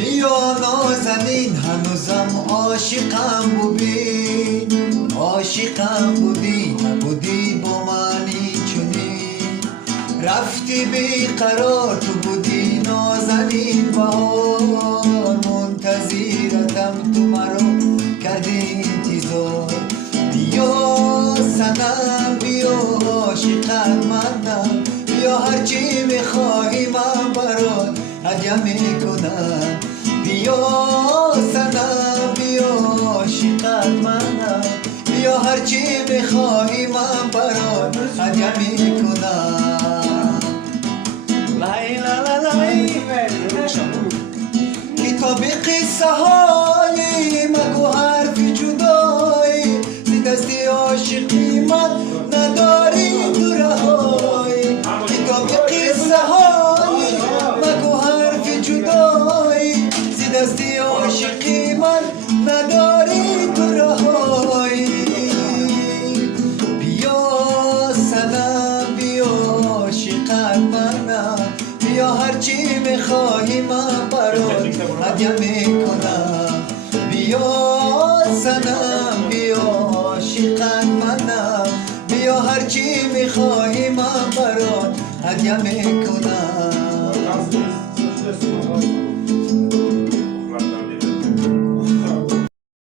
بیا نازنین هنوزم عاشقم بودی، عاشقم بودی، نبودی با منی چنین. رفتی بیقرار تو بودی نازنین بهار، منتظرتم تو مرا کردی انتظار. بیا سنم بیا عاشقت منم، بیا هرچی میخواهی من برات هدیه میکنم. بیا سنم بیا عاشقت منم، بیا هرچی میخواهی من برات هدیه میکنم. لای لا لا لای کتاب قصه های مگو حرفی جدایی، زی دستی عاشقی من نداری تو رهایی. کتاب قصه های مگو حرفی جدایی، زی دستی عاشقی من نداری تو رهایی. بیا سنم بیا عاشقت منم، بیا هرچی میخواهی من برات هدیه میکنم. بیا سنم بیا عاشقت منم، بیا هرچی میخواهی من برات هدیه میکنم.